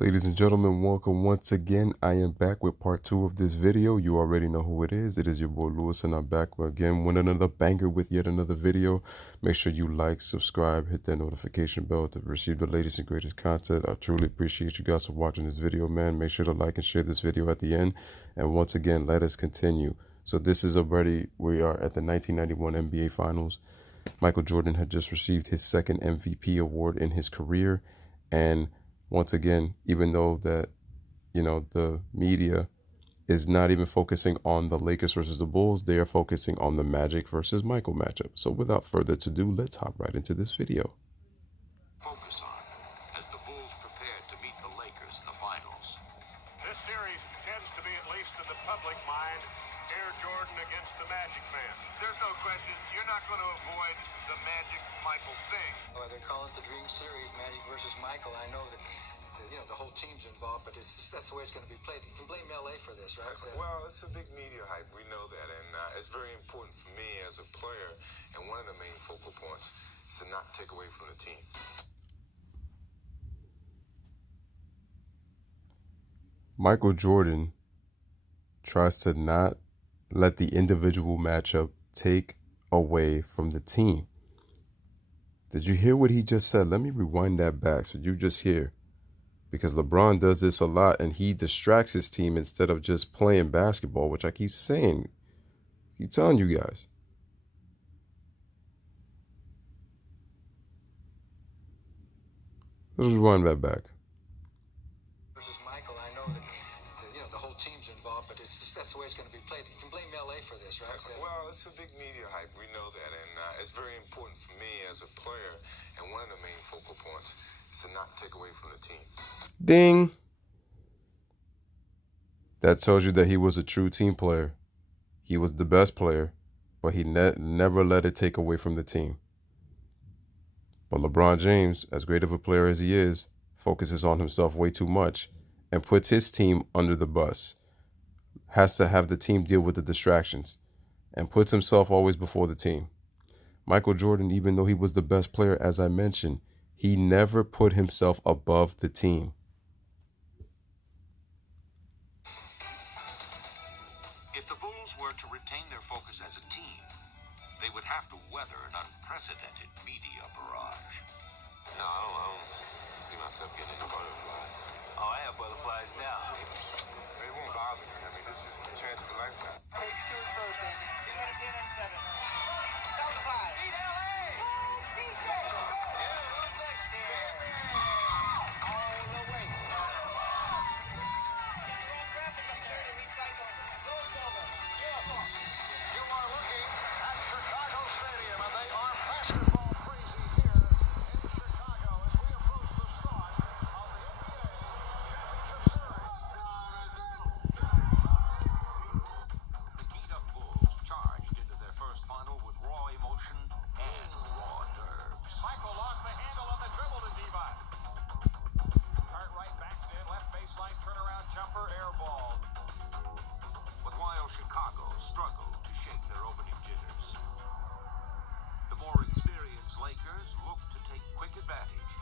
Ladies and gentlemen, welcome once again. I am back with part 2 of this video. You already know who it is. It is your boy Lewis, and I'm back again with another banger with yet another video. Make sure you like, subscribe, hit that notification bell to receive the latest and greatest content. I truly appreciate you guys for watching this video, man. Make sure to like and share this video at the end. And once again, let us continue. So this is we are at the 1991 NBA Finals. Michael Jordan had just received his second MVP award in his career, and once again, even though that, the media is not even focusing on the Lakers versus the Bulls, they are focusing on the Magic versus Michael matchup. So without further ado, let's hop right into this video. Focus on as the Bulls prepare to meet the Lakers in the finals. This series tends to be, at least in the public mind, Air Jordan against the Magic Man. There's no question, you're not going to avoid the Magic Michael thing. Well, they call it the Dream Series, Magic versus Michael. I know that the whole team's involved, but that's the way it's going to be played. You can blame LA for this, right? Well, it's a big media hype. We know that, and it's very important for me as a player. And one of the main focal points is to not take away from the team. Michael Jordan tries to not let the individual matchup take away from the team. Did you hear what he just said? Let me rewind that back so you just hear. Because LeBron does this a lot, and he distracts his team instead of just playing basketball, which I keep saying, keep telling you guys. Let's rewind that back. Versus Michael, I know that the whole team's involved, but that's the way it's going to be played. You can blame LA for this, right? Well, it's a big media hype. We know that, and it's very important for me as a player. And one of the main focal points is to not take away from the team. Ding. That tells you that he was a true team player. He was the best player, but he never let it take away from the team. But LeBron James, as great of a player as he is, focuses on himself way too much and puts his team under the bus. Has to have the team deal with the distractions and puts himself always before the team. Michael Jordan, even though he was the best player, as I mentioned, he never put himself above the team. If the Bulls were to retain their focus as a team, they would have to weather an unprecedented media barrage. No, I don't see myself getting any butterflies. Oh, I have butterflies now. They won't bother me. I mean, this is a chance of a lifetime. Page 2 is first, baby. See that again at 7. South 5. Beat LA! Bulls t-shirt! Who's next here? All the way. Get your own graphic up there to recycle. Go silver. Yeah. You are looking at Chicago Stadium, and they are basketball crazy here in Chicago as we approach the start of the The keyed-up Bulls charged into their first final with raw emotion and raw nerves. Michael lost the handle on the dribble to Divac. Cartwright backs in, left baseline turnaround jumper, air ball. But while Chicago struggled to shake their opening jitters, the more experienced Lakers looked to take quick advantage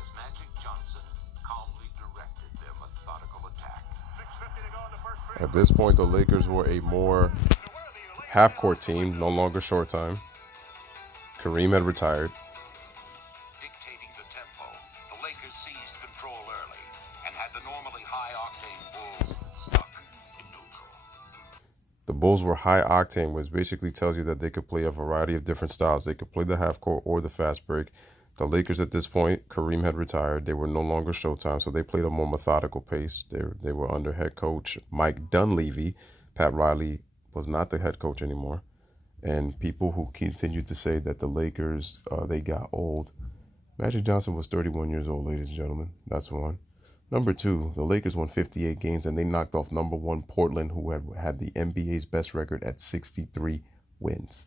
as Magic Johnson calmly directed their methodical attack. 6:50 to go in the first period. At this point, the Lakers were a more half-court team, no longer short time. Kareem had retired. Dictating the tempo, the Lakers seized control early and had the normally high-octane Bulls stuck in neutral. The Bulls were high octane, which basically tells you that they could play a variety of different styles. They could play the half court or the fast break. The Lakers at this point, Kareem had retired. They were no longer Showtime, so they played a more methodical pace. They were under head coach Mike Dunleavy. Pat Riley was not the head coach anymore. And people who continued to say that the Lakers, they got old. Magic Johnson was 31 years old, ladies and gentlemen. That's one. Number two, the Lakers won 58 games, and they knocked off number one Portland, who had the NBA's best record at 63 wins.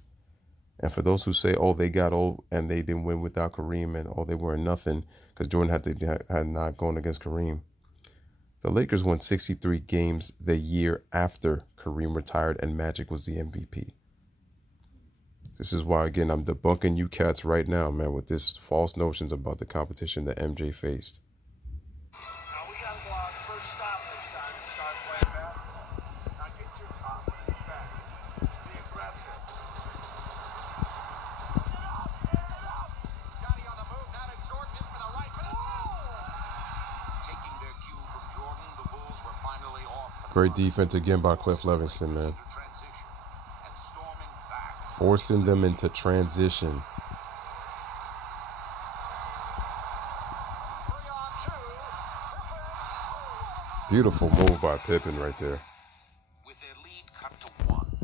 And for those who say, oh, they got old and they didn't win without Kareem, and oh, they were nothing because Jordan had not gone against Kareem. The Lakers won 63 games the year after Kareem retired and Magic was the MVP. This is why, again, I'm debunking you cats right now, man, with this false notions about the competition that MJ faced. Now we gotta go out first stop this time and start playing basketball. Now get your confidence back. Be aggressive. Scotty on the move, now to Jordan in for the right. Taking their cue from Jordan, the Bulls were finally off. Great defense again by Cliff Levingston, man. Transition and storming back. Forcing them into transition. 3 on 2. Beautiful move by Pippen right there. With their lead cut to 1,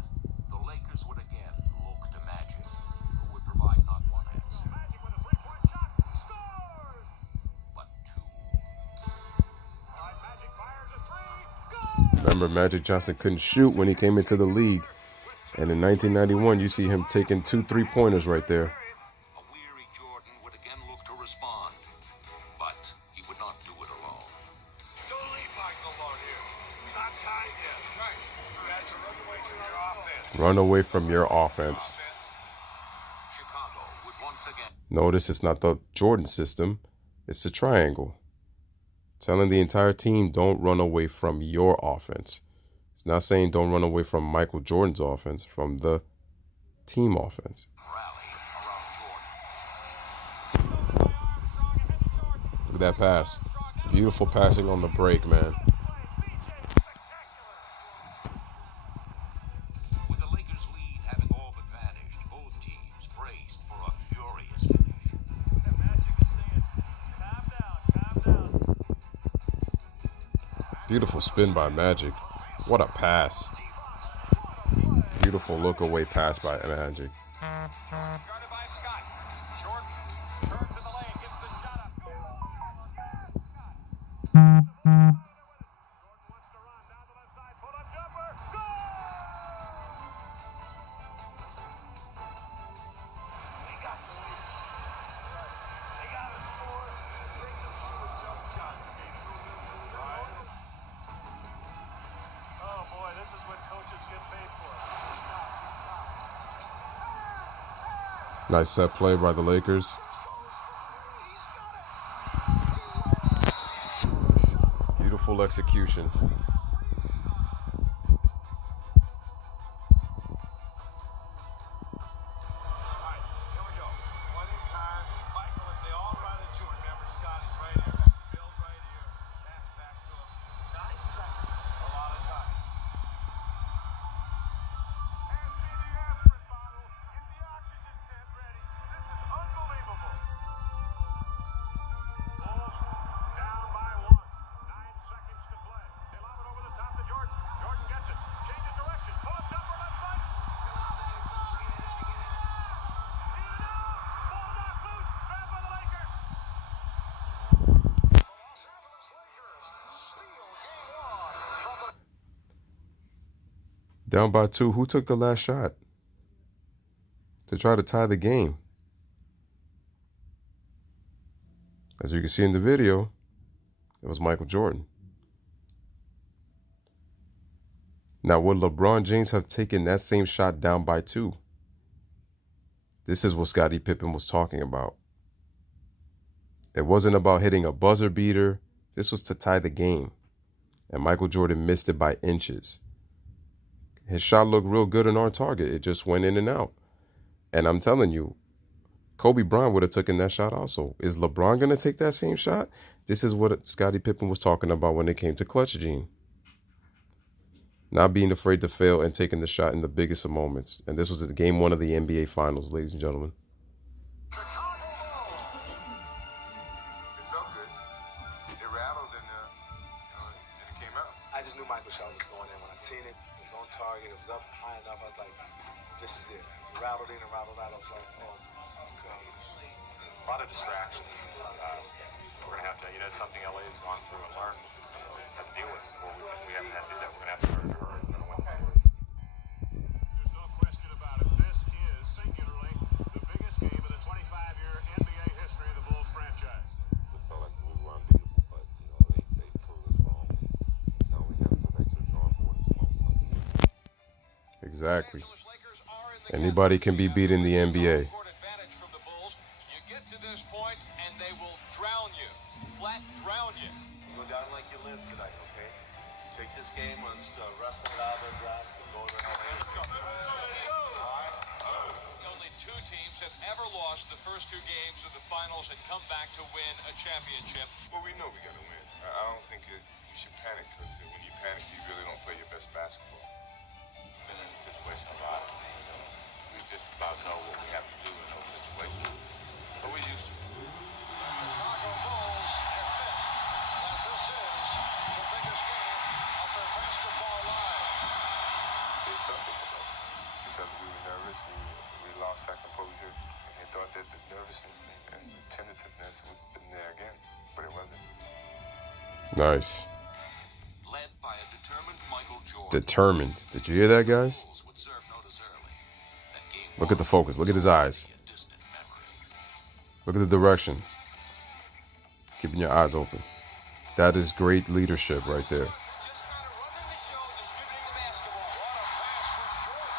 the Lakers would again look to Magic, who would provide not one answer, Magic with a 3-point shot. Scores! but 2. All right, Magic fires a 3. Good! Remember, Magic Johnson couldn't shoot when he came into the league. And in 1991, you see him taking 2 3-pointers right there. A weary Jordan would again look to respond, but he would not do it alone. Don't leave Michael alone here. It's not time yet. That's right. You guys are running away from your offense. Run away from your offense. Chicago would once again Notice it's not the Jordan system, it's the triangle. Telling the entire team, don't run away from your offense. It's not saying don't run away from Michael Jordan's offense, from the team offense. rally around Jordan. Look at that pass. Beautiful passing on the break, man. With the Lakers' lead having all but vanished, both teams braced for a furious finish. Magic is saying, calm down. Beautiful spin by Magic. What a pass. Beautiful look away pass by Magic. Guarded by Scott. Jordan turns in the lane, gets the shot up. Jordan wants to run down the left side, pull up jumper. Goal! They got the lead. They got to score. They can shoot a jump shot to beat it. Right? Oh boy, this is what coaches get paid for. Nice set play by the Lakers. Beautiful execution. Alright, here we go. One in time. Michael, if they all run at you, remember Scotty's right here. Bill's right here. Pass back to him. 9 seconds. A lot of time. Pass me the aspirin bottle. Get the oxygen tent ready. This is unbelievable. Bulls down by 1. 9 seconds to play. They lob it over the top to Jordan. Jordan gets it. Changes direction. Pull up jumper left side. Down by 2. Who took the last shot to try to tie the game? As you can see in the video, it was Michael Jordan. Now, would LeBron James have taken that same shot down by 2? This is what Scottie Pippen was talking about. It wasn't about hitting a buzzer beater. This was to tie the game. And Michael Jordan missed it by inches. His shot looked real good on our target. It just went in and out. And I'm telling you, Kobe Bryant would have taken that shot also. Is LeBron going to take that same shot? This is what Scottie Pippen was talking about when it came to clutch gene. Not being afraid to fail and taking the shot in the biggest of moments. And this was at game 1 of the NBA Finals, ladies and gentlemen. It felt good. It rattled and it came out. I just knew Michael's shot was going in. When I seen it, it was on target, it was up high enough. I was like, this is it. It rattled in and rattled out. I was like, oh, God. A lot of distractions. We're going to have to, something LA's gone through and learned, how to deal with before we haven't had to do that. We're going to have to learn to win. There's no question about it. This is singularly the biggest game of the 25-year NBA history of the Bulls franchise. It felt like the move around beautiful, but they proved us wrong. Now we have to go back to the drawing board and come up with something new. Exactly. Anybody can be beat in the NBA. Court advantage from the Bulls. You get to this point, and they will drown you. Flat drown you. Go down like you live tonight, okay? Take this game, let's wrestle it out of their grasp and go to LA. Let's go. Only two teams have ever lost the first two games of the finals and come back to win a championship. Well, we know we got to win. I don't think you should panic, because when you panic, you really don't play your best basketball. Been in a situation a lot. We just about know what we have to do in those situations. So we're used to it. Chicago Bulls admit that this is the biggest game of their basketball life. They felt it because we were nervous. We lost our composure, and they thought that the nervousness and the tentativeness would have been there again, but it wasn't. Nice. Led by a determined Michael Jordan. Determined. Did you hear that, guys? Bulls would serve notice early. That game Look at the focus. Look at his eyes. would be a distant memory. Look at the direction. Keeping your eyes open. That is great leadership right there. Just kind of running the show, distributing the basketball. What a pass from Jordan.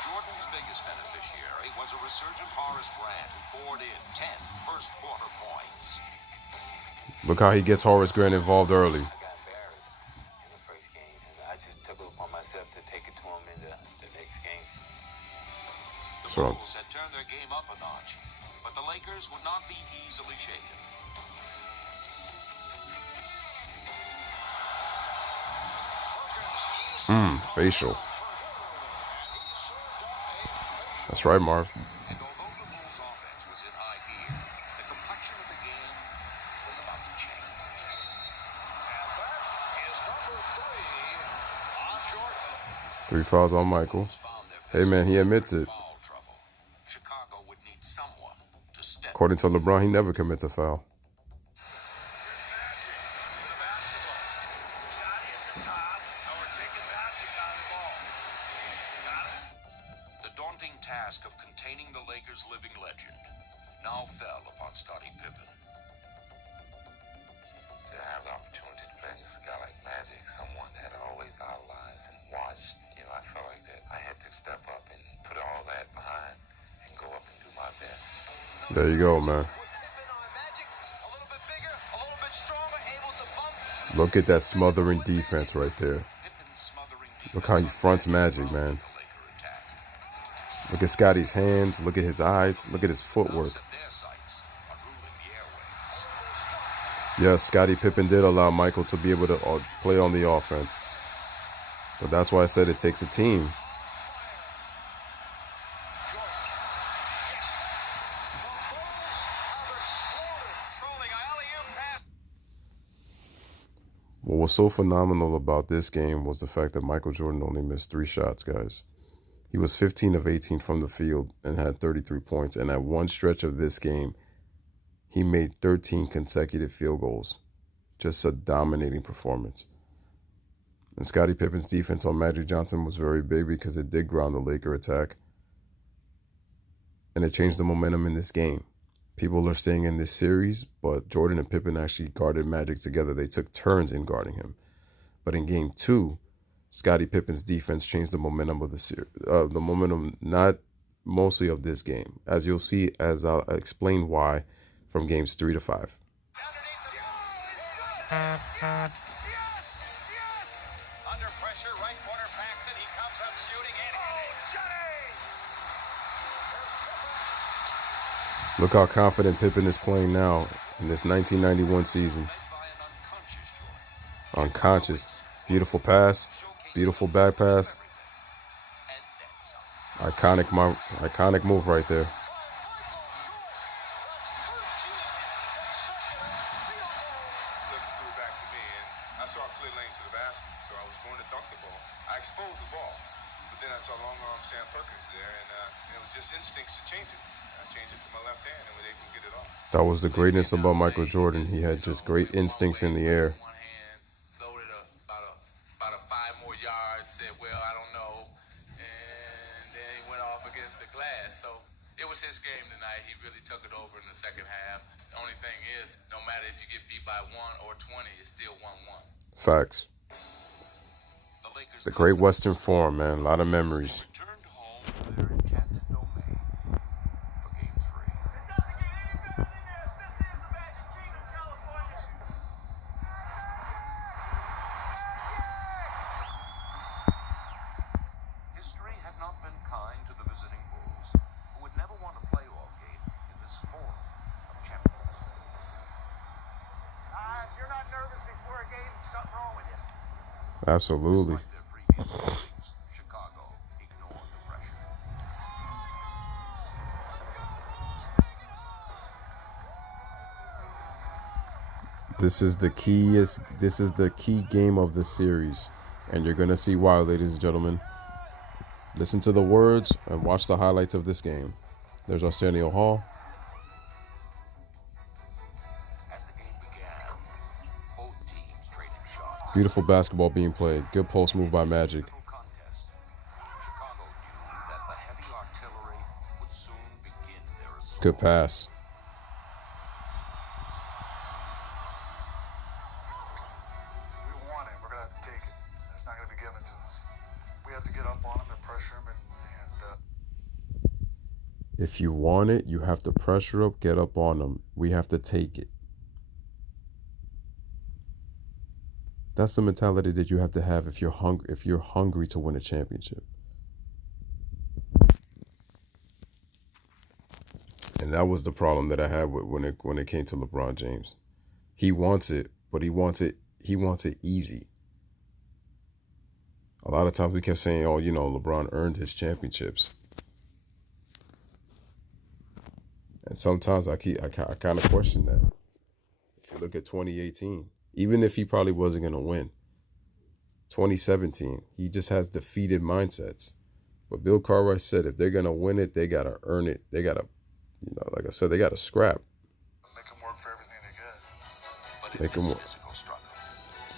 Jordan's biggest beneficiary was a resurgent Horace Grant who poured in 10 first-quarter points. Look how he gets Horace Grant involved early. I got embarrassed in the first game, and I just took it upon myself to take it to him in the next game. The So- Bulls had turned their game up a notch, but the Lakers would not be easily shaken. Facial. That's right, Marv. And although the Bulls' offense was in high gear, the complexion of the game was about to change. And that is number 3 on Jordan. 3 fouls on Michael. Found their Hey, man, he admits it. foul trouble. Chicago would need someone to step According to LeBron, he never commits a foul. The daunting task of containing the Lakers' living legend now fell upon Scottie Pippen. To have the opportunity to play against a guy like Magic, someone that I always idolized and watched, I felt like that I had to step up and put all that behind and go up and do my best. There you go, man. Pippen on Magic, a little bit bigger, a little bit stronger, able to bump. Look at that smothering defense right there. Pippen's smothering Look how he defense fronts on Magic, man. the Laker attack. Look at Scotty's hands. Look at his eyes. Look at his footwork. Set their sights on ruling the airwaves. Yes, Scottie Pippen did allow Michael to be able to play on the offense. But that's why I said it takes a team. What was so phenomenal about this game was the fact that Michael Jordan only missed 3 shots, guys. He was 15 of 18 from the field and had 33 points. And at one stretch of this game, he made 13 consecutive field goals. Just a dominating performance. And Scottie Pippen's defense on Magic Johnson was very big because it did ground the Laker attack. And it changed the momentum in this game. People are saying in this series, but Jordan and Pippen actually guarded Magic together. They took turns in guarding him. But in game 2, Scottie Pippen's defense changed the momentum of the series. The momentum, not mostly of this game. As you'll see, as I'll explain why, from games 3 to 5. Under pressure, right corner backs it. He comes up shooting and Johnny! Look how confident Pippen is playing now in this 1991 season. Led by an unconscious Jordan. Unconscious. Beautiful pass. Beautiful back pass. And then some. Iconic move right there. Cliff threw it back to me, and I saw a clear lane to the basket, so I was going to dunk the ball. I exposed the ball, but then I saw long arm Sam Perkins there, and it was just instincts to change it. I changed it to my left hand and was able to get it off. That was the greatness about Michael Jordan. He had just great instincts in the air. One hand, floated about 5 more yards, said, well, I don't know. And then he went off against the glass. So it was his game tonight. He really took it over in the second half. The only thing is, no matter if you get beat by 1 or 20, it's still 1-1. Facts. The Lakers The Great Western Forum, man. A lot of memories. returned home to their enchanted Absolutely. Despite their previous defeats, Chicago ignored the pressure. This is the key game of the series, and you're gonna see why, ladies and gentlemen. Listen to the words and watch the highlights of this game. There's Arsenio Hall. As the game began, both teams traded shots. Beautiful basketball being played. Good post move by Magic. Little contest. Chicago knew that the heavy artillery would soon begin their assault. Good pass. If we want it, we're going to have to take it. It's not going to be given to us. We have to get up on them and pressure them If you want it, you have to pressure up, get up on them. We have to take it. That's the mentality that you have to have if you're hungry to win a championship. And that was the problem that I had with when it came to LeBron James. He wants it, but he wants it easy. A lot of times we kept saying, "Oh, LeBron earned his championships." And sometimes I kind of question that. If you look at 2018, even if he probably wasn't going to win, 2017, he just has defeated mindsets. But Bill Cartwright said if they're going to win it, they got to earn it. They got to, like I said, they got to scrap. make them work for everything they get. But Make in 'em this work. physical struggle,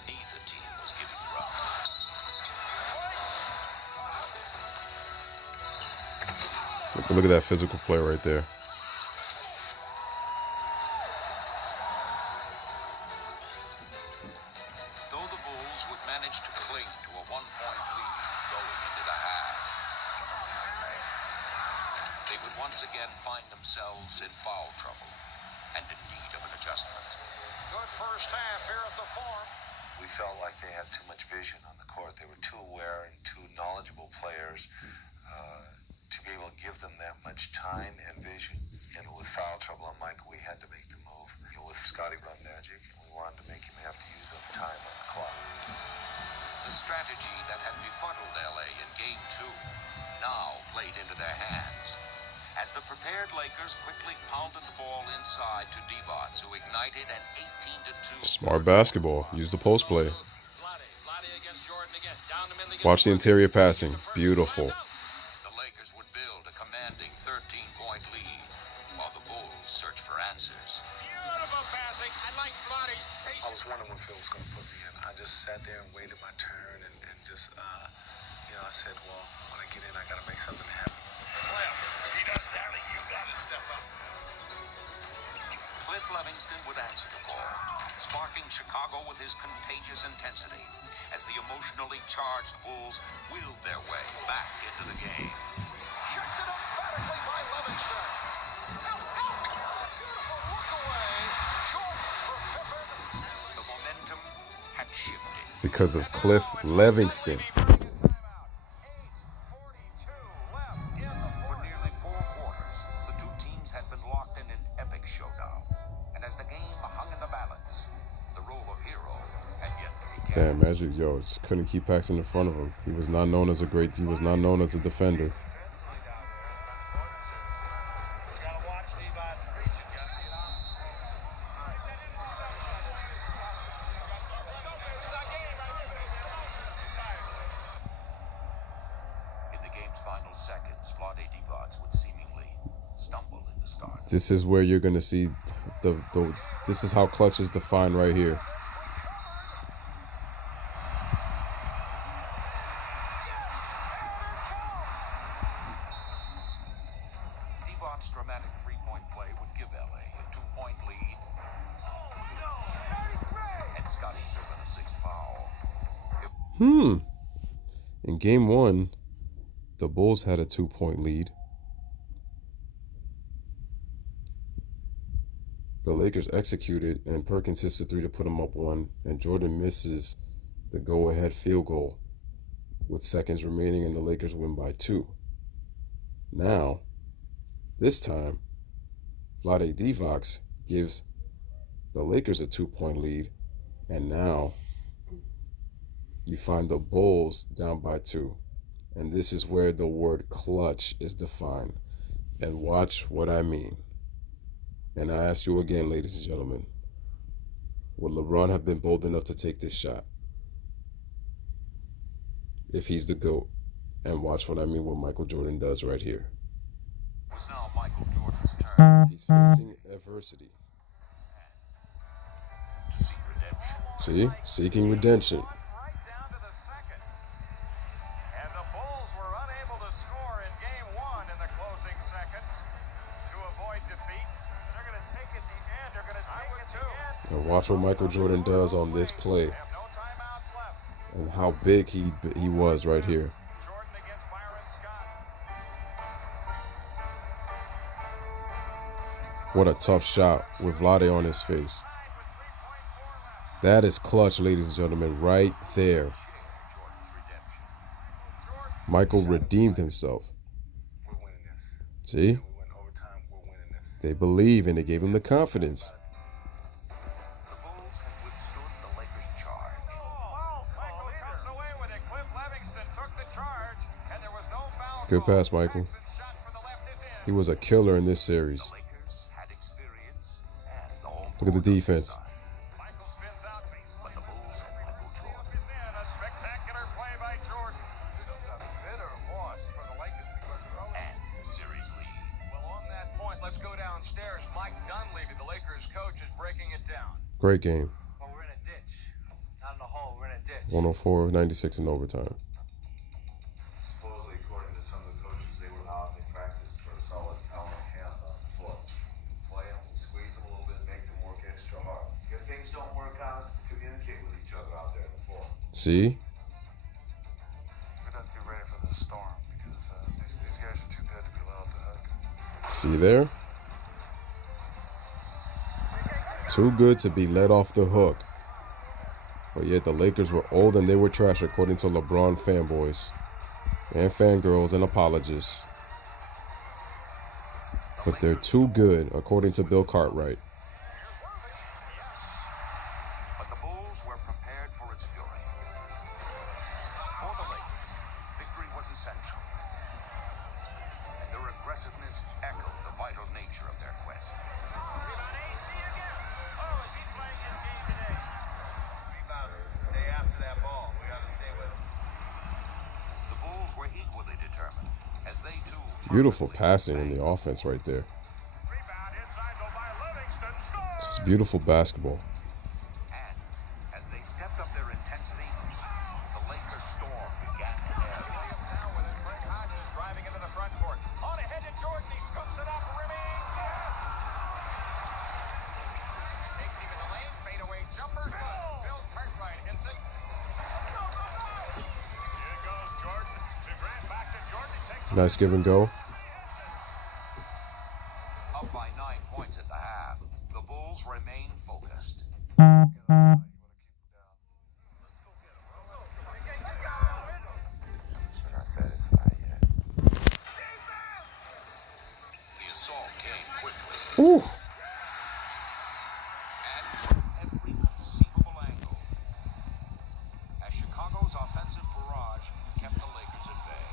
neither team was giving ground. Look at that physical play right there. Though the Bulls would manage to cling to a one-point lead going into the half, they would once again find themselves in foul trouble and in need of an adjustment. Good first half here at the Forum. We felt like they had too much vision on the court. They were too aware and too knowledgeable players to be able to give them that much time and vision. And with foul trouble on Michael, we had to make the move. With Scotty run Magic, we wanted to make him have to use up time on the clock. The strategy that had befuddled LA in Game 2 now played into their hands, as the prepared Lakers quickly pounded the ball inside to Divac, who ignited an 18-2. Smart basketball. Use the post play. Watch the interior passing. Beautiful. The Lakers would build a commanding 13-point lead, while the Bulls search for answers. Beautiful passing. I like Vlade's I patience. was wondering when Phil was going to put me in. I just sat there and waited my turn and just, I said, well, when I get in, I got to make something happen. Cliff, he does that. You got to step up. Cliff Levingston would answer the call, sparking Chicago with his contagious intensity as the emotionally charged Bulls willed their way back into the game. Checked it emphatically by Livingston. Beautiful look away. Jordan for Pippen. The momentum had shifted. Because of Cliff Levingston. For nearly 4 quarters, the two teams had been locked in an epic showdown. And as the game hung in the balance, the role of hero had yet to be Damn, cast. Magic, just couldn't keep Paxson in front of him. He was not known as a defender. In the game's final seconds, Vlade Divac would seemingly stumble into start. This is where you're gonna see this is how clutch is defined right here. Divac's dramatic three-point play would give LA a 2-point lead. And Scotty Pippen a 6th foul. In game 1, the Bulls had a 2-point lead. The Lakers executed, and Perkins hits the 3 to put them up 1, and Jordan misses the go-ahead field goal with seconds remaining, and the Lakers win by 2. Now, this time, Vlade Divac gives the Lakers a 2-point lead, and now you find the Bulls down by 2. And this is where the word clutch is defined. And watch what I mean. And I ask you again, ladies and gentlemen, would LeBron have been bold enough to take this shot if he's the GOAT? And watch what I mean what Michael Jordan does right here. It was now Michael Jordan's turn He's facing adversity. to seek redemption. See? Seeking redemption. Right down to the second. And the Bulls were unable to score in game 1 in the closing seconds to avoid defeat. They're going to take it the end. They're going to take it the end. And watch what Michael Jordan does on this play. They have no timeouts left. And how big he was right here. Jordan against Byron Scott. What a tough shot with Vlade on his face. That is clutch, ladies and gentlemen, right there. Jordan's redemption. Michael redeemed himself. We're winning this. See? We win overtime. We're winning this. They believe and it gave him the confidence. The Bulls had withstood the Lakers' charge. Well, Michael comes away with it. Cliff Levingston took the charge, and there was no foul. Good call. pass, Michael. Jackson's shot for the left is in. He was a killer in this series. The Lakers had experience and the home Look at the court on their defense. side. Michael spins out. But the Bulls had Michael Jordan. Is in. A spectacular play by Jordan. This is a bitter loss for the Lakers because And the series lead. well, on that point, let's go downstairs. Mike Dunleavy, the Lakers coach, is breaking it down. Great game. Well, we're in a ditch. Not in a hole, we're in a ditch. 104-96 in overtime. Supposedly, according to some of the coaches, they were out, they practiced for a solid hour and a half on the floor. Play them, squeeze them a little bit, make them work extra hard. If things don't work out, communicate with each other out there on the floor. See? We have to be ready for the storm because these guys are too good to be let off the hook. See there? Too good to be let off the hook. But yet the Lakers were old and they were trash according to LeBron fanboys and fangirls and apologists. But they're too good according to Bill Cartwright. But the Bulls were prepared for its fury. For the Lakers, victory was essential. And their aggressiveness echoed the vital nature of their quest. Rebound AC again. Oh, is he playing his game today? Rebounder, stay after that ball. We got to stay with him. The Bulls were equally determined as they too Beautiful fervently passing in banged the offense right there. Rebound inside though by Livingston. Score! It's beautiful basketball. And as they stepped up their intensity, the Lakers' storm began to ebb. Williams now with it. Greg Hodges driving into the front court. On ahead to Jordan. He scoops it up. Rimming. Takes him in the lane. Fadeaway jumper. Bill Cartwright hits it. Here goes Jordan. To Grant, back to Jordan. He takes it. Nice give and go. Up by 9 points at the half, the Bulls remain focused. We're not satisfied yet. The assault came quickly Ooh. and from every conceivable angle as Chicago's offensive barrage kept the Lakers at bay.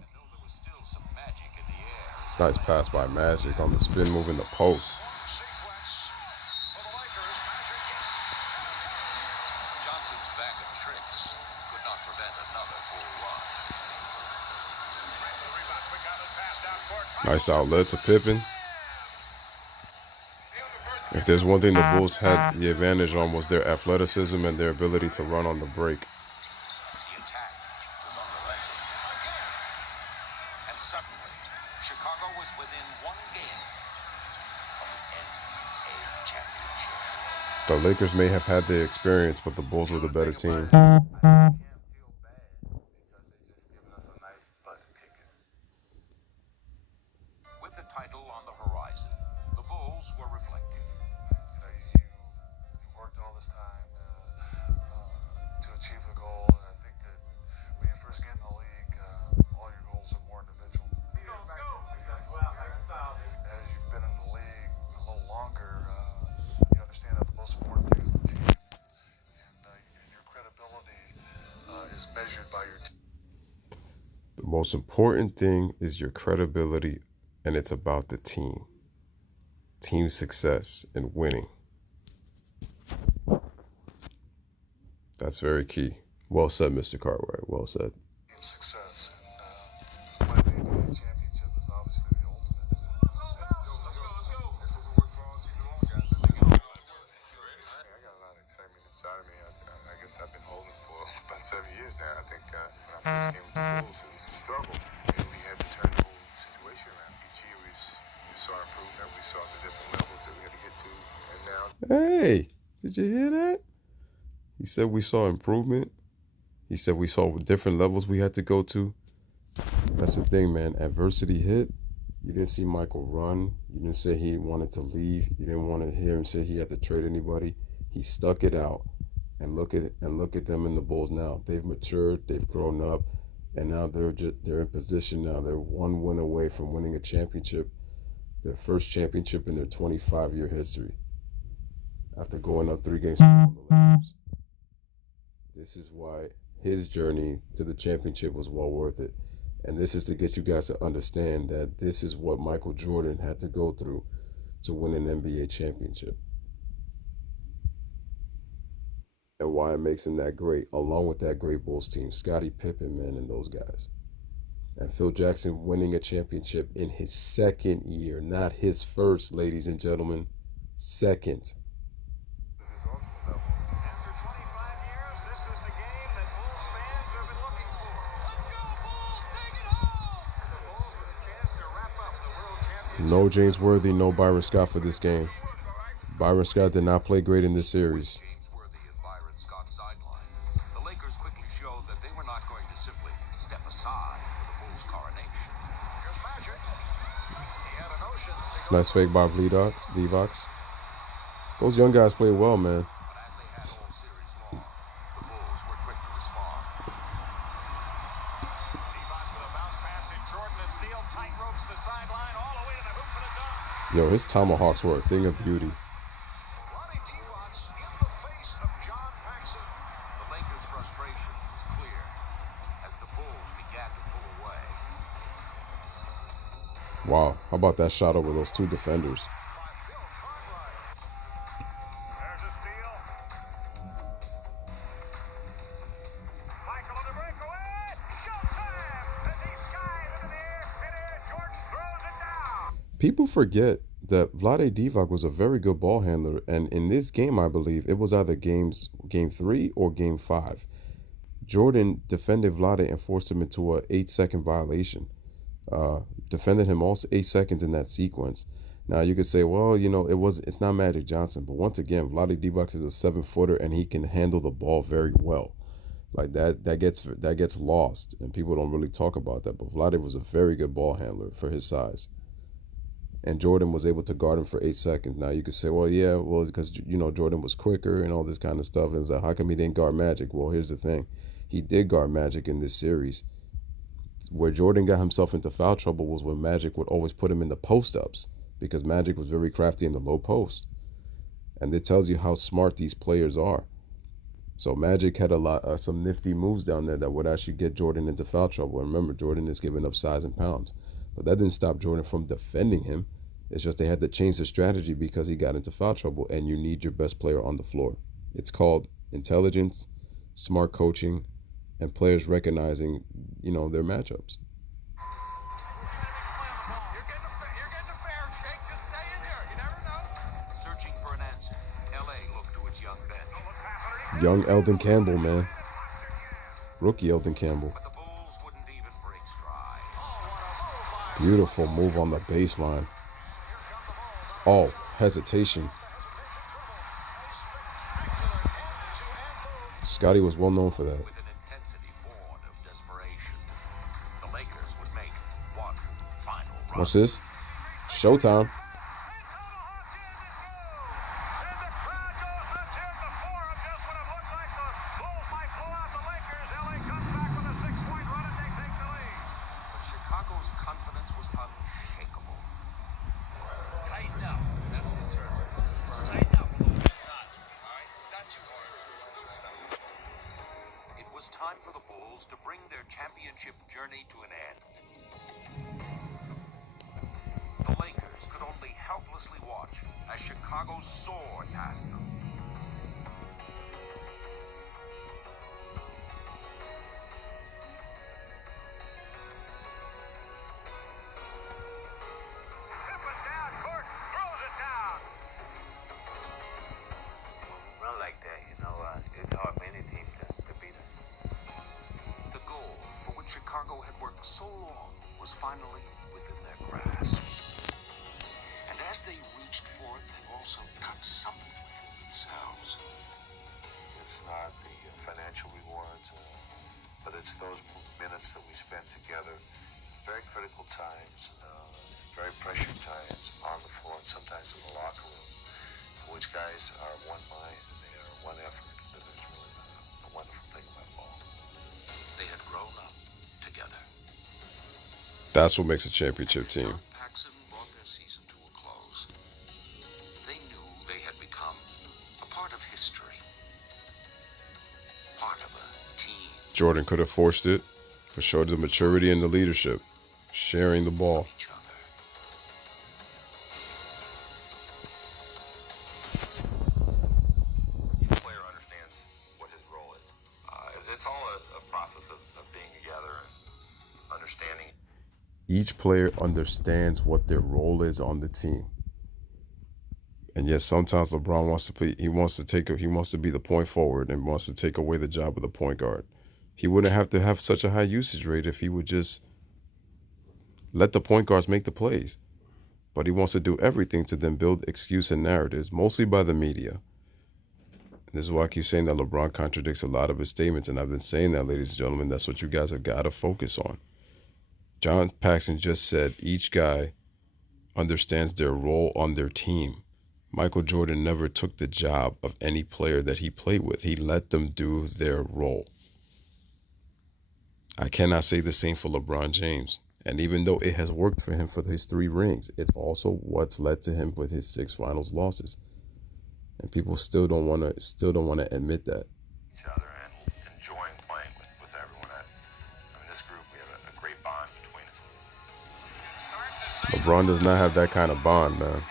And though there was still some magic in the air, as Nice pass by Magic on the spin move in the post. Sequence for the Lakers. Magic, yes. Johnson's bag of tricks could not prevent another Bull run. Rebound. Quick outlet pass down court. Nice outlet to Pippen. If there's one thing the Bulls had the advantage on was their athleticism and their ability to run on the break. The attack was unrelenting. And suddenly, Chicago was within one game of the NBA championship. The Lakers may have had the experience, but the Bulls were the better team. Can't feel bad because they just given us a nice butt kicking. With the title on the horizon, the Bulls were reflective. You've worked all this time to achieve a goal, and I think that when you first get in the league, all your goals are more individual. As you've been in the league a little longer, is measured by your The most important thing is your credibility, and it's about the team. Team success and winning. That's very key. Well said, Mr. Cartwright. Well said. team success. And winning the NBA championship is obviously the ultimate. Let's go. That's what we worked for all season long, guys. Let's get going. I got a lot of excitement inside of me. I guess I've been holding for about 7 years now. I think when I first came with the Bulls, it was a struggle. And we had to turn the whole situation around. Each year we saw improvement. We saw the different levels that we had to get to. And now... Hey, did you hear that? He said we saw improvement. He said we saw different levels we had to go to. That's the thing, man. Adversity hit. You didn't see Michael run. You didn't say he wanted to leave. You didn't want to hear him say he had to trade anybody. He stuck it out. And look at them in the Bulls now. They've matured. They've grown up, and now they're in position now. They're one win away from winning a championship, their first championship in their 25-year history. After going up 3 games on the Lakers. This is why his journey to the championship was well worth it. And this is to get you guys to understand that this is what Michael Jordan had to go through to win an NBA championship. And why it makes him that great, along with that great Bulls team, Scottie Pippen, man, and those guys. And Phil Jackson winning a championship in his second year, not his first, ladies and gentlemen, second. No James Worthy, no Byron Scott for this game. Byron Scott did not play great in this series. James Worthy as Byron Scott's sideline. The Lakers quickly showed that they were not going to simply step aside for the Bulls' coronation. Here's Magic. He had a notion to go. Nice fake by Divox. Those young guys play well, man. But as they had all series long, the Bulls were quick to respond. Divac with a bounce pass in Jordan. The steal tight ropes the sideline all the way to the hoop for the dunk. Yo, his tomahawks were a thing of beauty. Vlade Divac in the face of John Paxson. The Lakers' frustration was clear as the Bulls began to pull away. Wow, how about that shot over those 2 defenders? By Bill Cartwright. There's a steal. Michael on the breakaway. Showtime. As he skies into the air. Midair. Jordan throws it down. People forget that Vlade Divac was a very good ball handler, and in this game, I believe, it was either game 3 or game 5. Jordan defended Vlade and forced him into a 8-second violation. Defended him also 8 seconds in that sequence. Now you could say, well, you know, it's not Magic Johnson, but once again, Vlade Divac is a 7-footer and he can handle the ball very well. Like that gets lost, and people don't really talk about that. But Vlade was a very good ball handler for his size. And Jordan was able to guard him for 8 seconds. Now you could say, well, yeah, well, because, you know, Jordan was quicker and all this kind of stuff. And it's like, how come he didn't guard Magic? Well, here's the thing. He did guard Magic in this series. Where Jordan got himself into foul trouble was when Magic would always put him in the post-ups, because Magic was very crafty in the low post. And it tells you how smart these players are. So Magic had some nifty moves down there that would actually get Jordan into foul trouble. And remember, Jordan is giving up size and pounds. But that didn't stop Jordan from defending him. It's just they had to change the strategy because he got into foul trouble, and you need your best player on the floor. It's called intelligence, smart coaching, and players recognizing, you know, their matchups. You're getting a fair shake. Just stay in there. You never know. Searching for an answer, LA looked to its young bench. Young Eldon Campbell, man. Rookie Eldon Campbell. But the Bulls wouldn't even break stride. Beautiful move on the baseline. Oh, hesitation. Scottie was well known for that. With an intensity born of desperation, the Lakers would make one final run. What's this? Showtime. But Chicago's confidence was unshakable. Tighten up. That's the term. Let's tighten up a little bit. All right? Got you, Horace. Loosen up. It was time for the Bulls journey to an end. The Lakers could only helplessly watch as Chicago soared past them. Pippen down court, throws it down. Run like that, it's hard for any team to beat us. The goal for which Chicago had worked so long was finally within their grasp. And as they reached for it, they also touched something within themselves. It's not the financial rewards, but it's those minutes that we spend together in very critical times, very pressured times on the floor and sometimes in the locker room, for which guys are one mind and they are one effort. That is really the wonderful thing about ball. They had grown up together. That's what makes a championship team. John Paxson brought their season to a close. They knew they had become a part of history, part of a team. Jordan could have forced it, but showed the maturity and the leadership, sharing the ball. Each other. Each player understands what his role is. It's all a process of being together and understanding. Each player understands what their role is on the team. And yes, sometimes LeBron wants to play. He wants to be the point forward and wants to take away the job of the point guard. He wouldn't have to have such a high usage rate if he would just let the point guards make the plays. But he wants to do everything to then build excuse and narratives, mostly by the media. This is why I keep saying that LeBron contradicts a lot of his statements, and I've been saying that, ladies and gentlemen. That's what you guys have got to focus on. John Paxson just said each guy understands their role on their team. Michael Jordan never took the job of any player that he played with. He let them do their role. I cannot say the same for LeBron James. And even though it has worked for him for his 3 rings, it's also what's led to him with his 6 finals losses. And people still don't want to admit that. Each other and enjoying playing with everyone. This group, we have a great bond between us. LeBron does not have that kind of bond, man.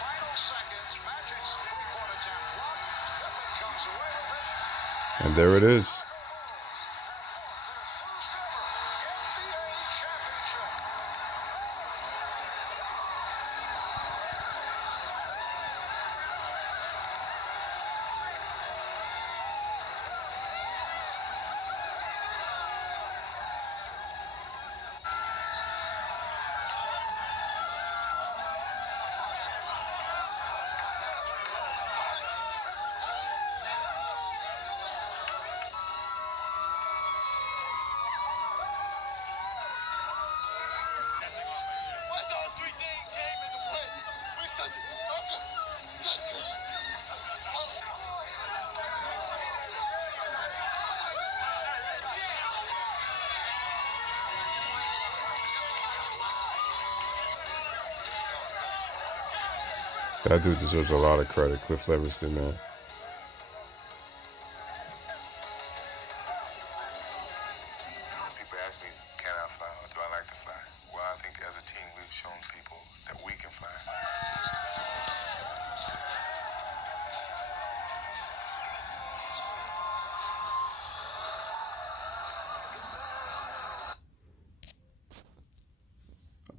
Final seconds, Magic's three-point attempt blocked. Pippen comes away with it. And there it is. That dude deserves a lot of credit, Cliff Leverson, man. People ask me, can I fly or do I like to fly? Well, I think as a team, we've shown people that we can fly.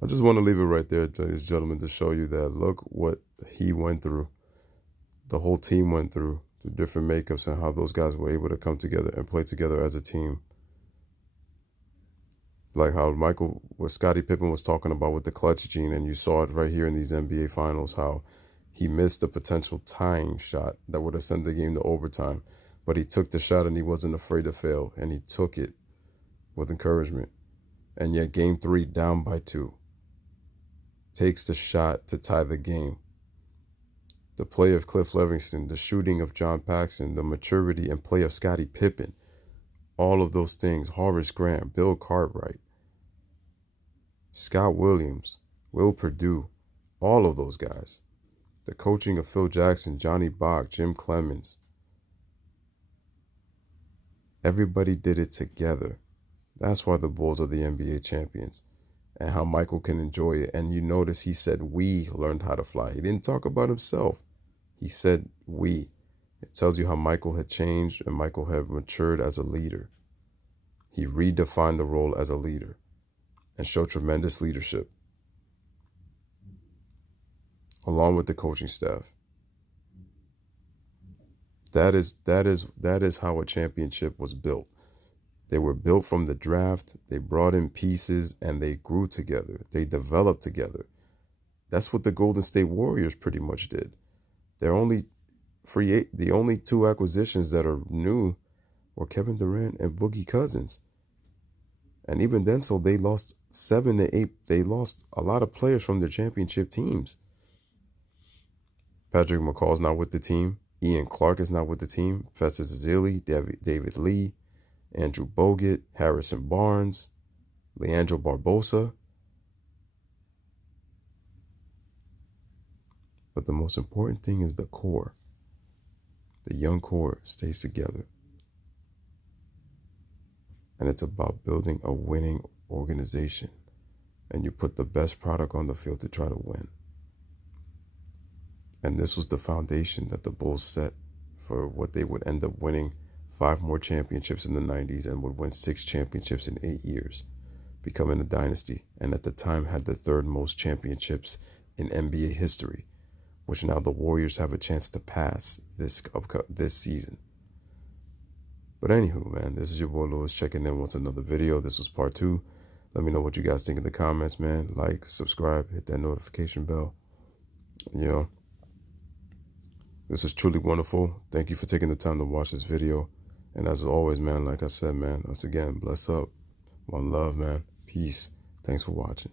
I just want to leave it right there, ladies and gentlemen, to show you that look what he went through. The whole team went through the different makeups and how those guys were able to come together and play together as a team. Like how what Scottie Pippen was talking about with the clutch gene, and you saw it right here in these NBA finals, how he missed a potential tying shot that would have sent the game to overtime. But he took the shot and he wasn't afraid to fail, and he took it with encouragement. And yet game 3 down by 2. Takes the shot to tie the game. The play of Cliff Leverson, the shooting of John Paxson, the maturity and play of Scottie Pippen, all of those things, Horace Grant, Bill Cartwright, Scott Williams, Will Perdue, all of those guys The coaching of Phil Jackson, Johnny Bach, Jim Clemens. Everybody did it together. That's why the Bulls are the NBA champions, and how Michael can enjoy it. And you notice he said we learned how to fly. He didn't talk about himself. He said we. It tells you how Michael had changed and Michael had matured as a leader. He redefined the role as a leader and showed tremendous leadership, along with the coaching staff. That is how a championship was built. They were built from the draft. They brought in pieces and they grew together. They developed together. That's what the Golden State Warriors pretty much did. The only two acquisitions that are new were Kevin Durant and Boogie Cousins. And even then, so they lost 7 to 8. They lost a lot of players from their championship teams. Patrick McCall's not with the team. Ian Clark is not with the team. Festus Ezeli, David Lee, Andrew Bogut, Harrison Barnes, Leandro Barbosa. But the most important thing is the core. The young core stays together. And it's about building a winning organization. And you put the best product on the field to try to win. And this was the foundation that the Bulls set for what they would end up winning 5 more championships in the 90s and would win 6 championships in 8 years, becoming a dynasty. And at the time had the 3rd most championships in NBA history, which now the Warriors have a chance to pass this season. But anywho, man, this is your boy Lewis checking in with another video. This was part 2. Let me know what you guys think in the comments, man. Like, subscribe, hit that notification bell. You know, this is truly wonderful. Thank you for taking the time to watch this video. And as always, man, like I said, man, once again, bless up. One love, man. Peace. Thanks for watching.